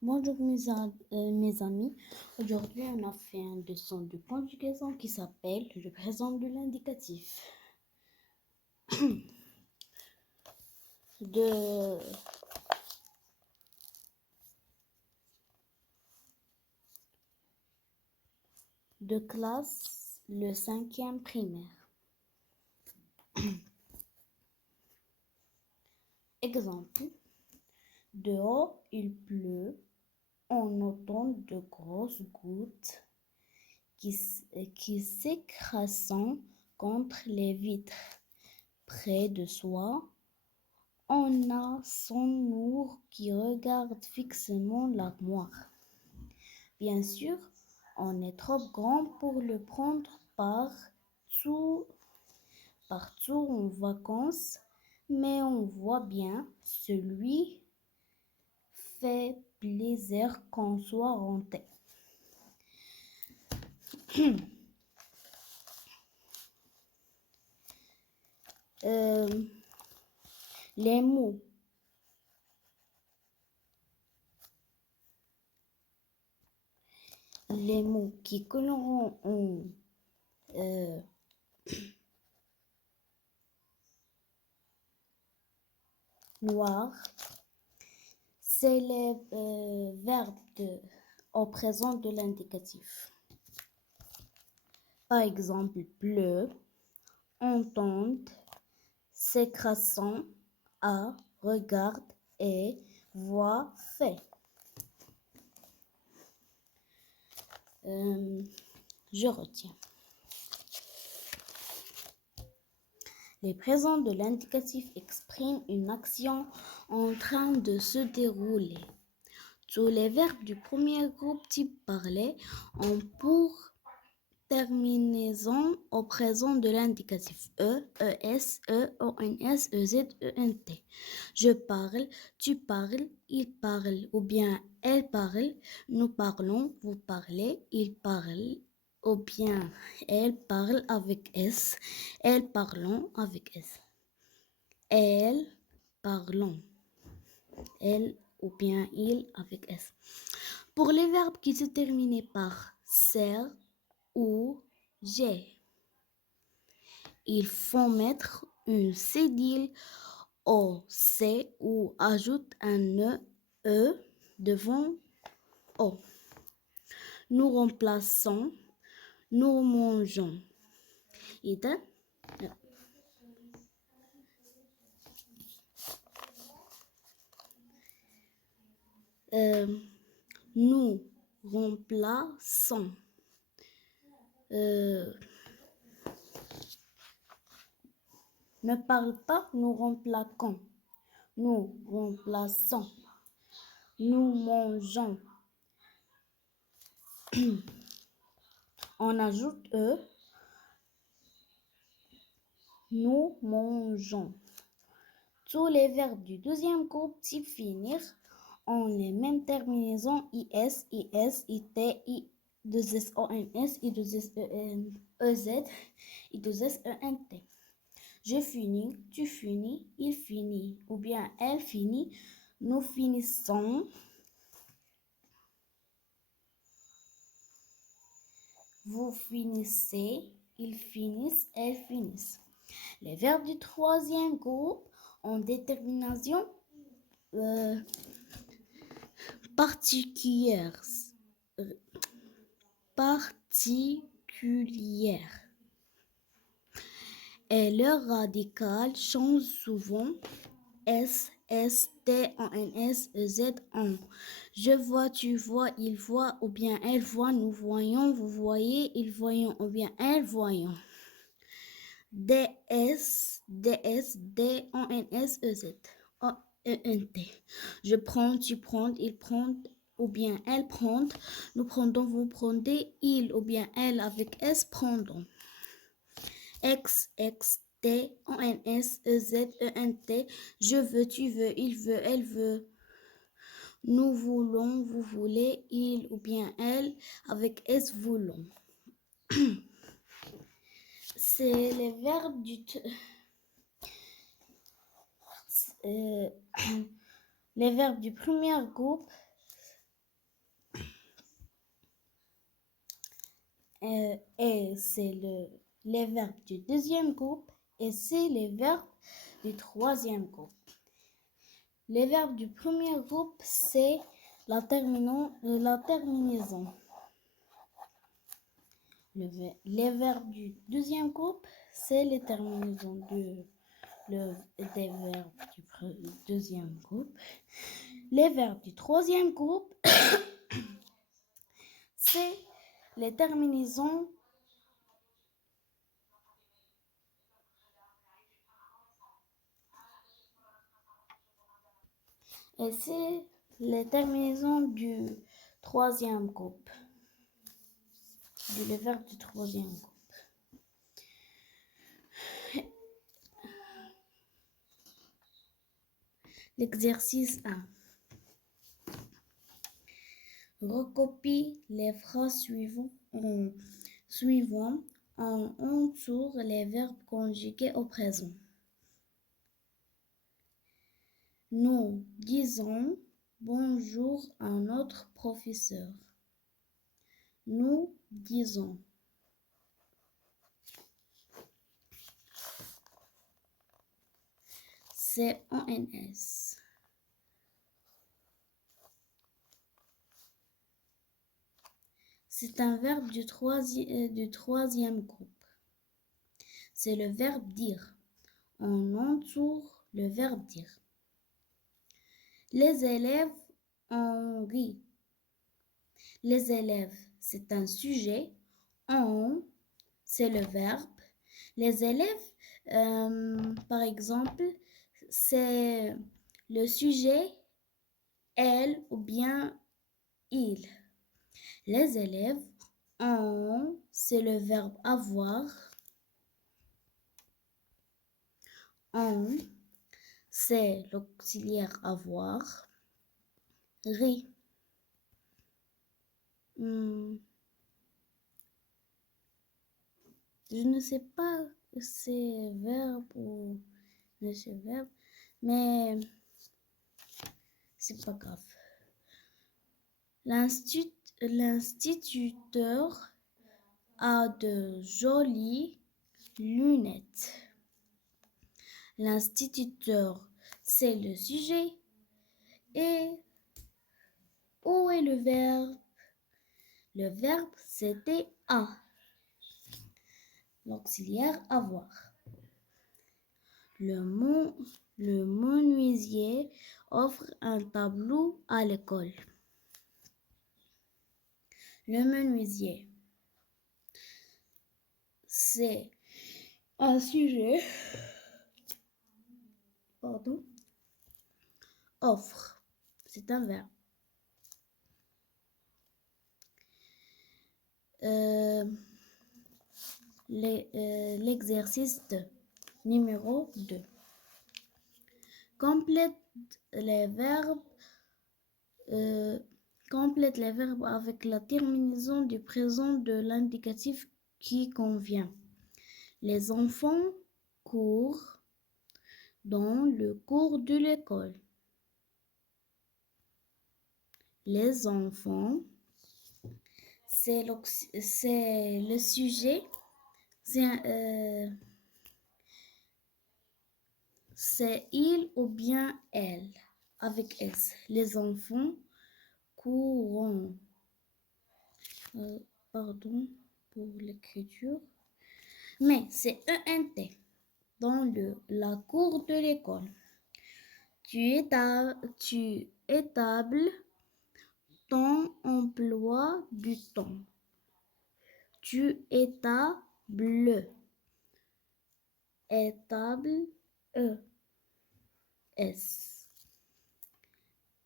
Bonjour mes amis. Aujourd'hui, on a fait une leçon de conjugaison qui s'appelle le présent de l'indicatif. De, de classe le 5e primaire. Exemple. Dehors, il pleut. On entend de grosses gouttes qui s'écrasent contre les vitres. Près de soi, on a son nour qui regarde fixement l'armoire. Bien sûr, on est trop grand pour le prendre partout en vacances, mais on voit bien, celui fait plaisir qu'on soit rentré. Les mots. Les mots qui colorent en noir, c'est les verbes au présent de l'indicatif. Par exemple, pleut, entendre, s'écrasant, à, regarde et voit, fait. Je retiens. Les présents de l'indicatif expriment une action en train de se dérouler. Tous les verbes du premier groupe type parler ont pour terminaison au présent de l'indicatif e, es, ons, ez, ent. Je parle, tu parles, il parle, ou bien elle parle, nous parlons, vous parlez, il parle, ou bien elle parle avec s, elles parlons avec s. Elles parlons, elle ou bien il avec s. Pour les verbes qui se terminent par ser ou j'ai, il faut mettre une cédille au C ou ajoute un E devant O. Nous remplaçons, nous mangeons. Nous remplaçons. Ne parle pas, nous remplaçons. Nous remplaçons. Nous mangeons. On ajoute E. Nous mangeons. Tous les verbes du deuxième groupe type finir ont les mêmes terminaisons is, it, i, 2s, ons, i, 2s, ez, i, 2s, ent. Je finis, tu finis, il finit, ou bien elle finit, nous finissons. Vous finissez, ils finissent, elles finissent. Les verbes du troisième groupe ont des terminaisons particulières. Et leur radical change souvent. S, T, ONS, Z, on. Je vois, tu vois, il voit, ou bien elle voit, nous voyons, vous voyez, ils voyons, ou bien elles voyons. DS, D, ONS, EZ, ENT. Je prends, tu prends, il prend, ou bien elle prend, nous prendons, vous prenez, il, ou bien elle avec S prendons. X, T, ONS, EZ, ENT. Je veux, tu veux, il veut, elle veut. Nous voulons, vous voulez, il ou bien elle avec S voulons. C'est les verbes les verbes du premier groupe et c'est les verbes du deuxième groupe et c'est les verbes du troisième groupe. Les verbes du premier groupe, c'est la terminaison. Les verbes du deuxième groupe, c'est les terminaisons des verbes du deuxième groupe. Les verbes du troisième groupe, c'est les terminaisons et c'est les terminaisons du troisième groupe. Les verbes du troisième groupe. L'exercice 1. Recopie les phrases suivantes en entoure les verbes conjugués au présent. Nous disons bonjour à notre professeur. Nous disons. CONS. C'est un verbe du troisième groupe. C'est le verbe dire. On entoure le verbe dire. Les élèves ont ri. Les élèves, c'est un sujet. On, c'est le verbe. Les élèves, par exemple, c'est le sujet, elle ou bien il. Les élèves ont, c'est le verbe avoir. On, c'est l'auxiliaire avoir. Ri. Je ne sais pas si c'est verbe ou ne c'est verbe, mais c'est pas grave. L'instituteur a de jolies lunettes. L'instituteur, c'est le sujet. Et où est le verbe? Le verbe, c'était a. L'auxiliaire avoir. Le menuisier offre un tableau à l'école. Le menuisier, c'est un sujet. Pardon. Offre, c'est un verbe. L'exercice numéro 2. Complète les verbes avec la terminaison du présent de l'indicatif qui convient. Les enfants courent dans le cours de l'école. Les enfants, c'est le sujet, c'est il ou bien elle, avec S. Les enfants courent. Pardon pour l'écriture. Mais c'est ENT dans la cour de l'école. Tu étables ton emploi du temps. Tu étables. Étable S.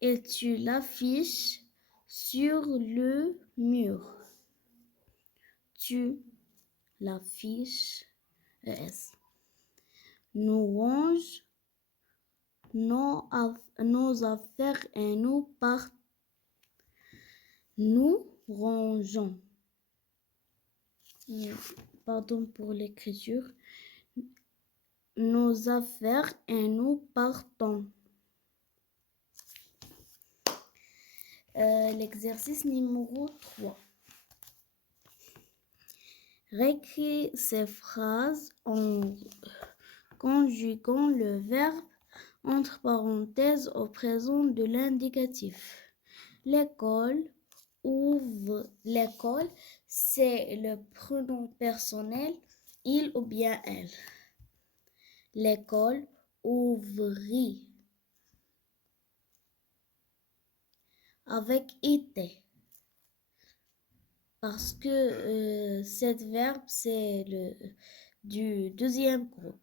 Et tu l'affiches sur le mur. Tu l'affiches ES. Nous rangeons nos affaires et nous partons. Nous rangeons. Pardon pour l'écriture. Nos affaires et nous partons. L'exercice numéro 3. Réécris ces phrases en conjuguant le verbe entre parenthèses au présent de l'indicatif. L'école ouvre. L'école, c'est le pronom personnel il ou bien elle. L'école ouvrit avec été. Parce que cet verbe, c'est du deuxième groupe.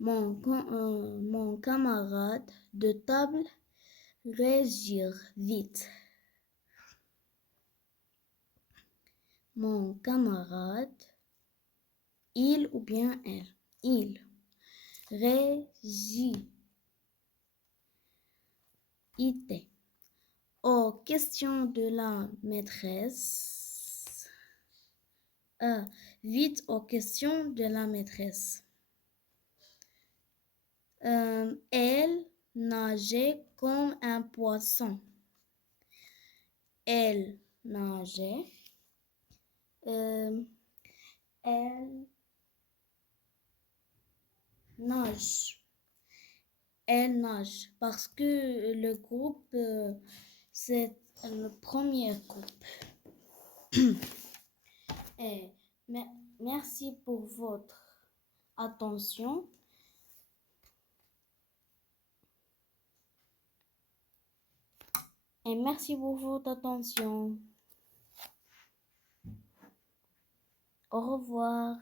Mon camarade de table réagir vite. Mon camarade, il ou bien elle, il régit. Été. Aux questions de la maîtresse. Vite aux questions de la maîtresse. Elle nageait comme un poisson. Elle nageait. Elle nage. Elle nage parce que le groupe, c'est le premier groupe. Et merci pour votre attention. Et merci pour votre attention. Au revoir.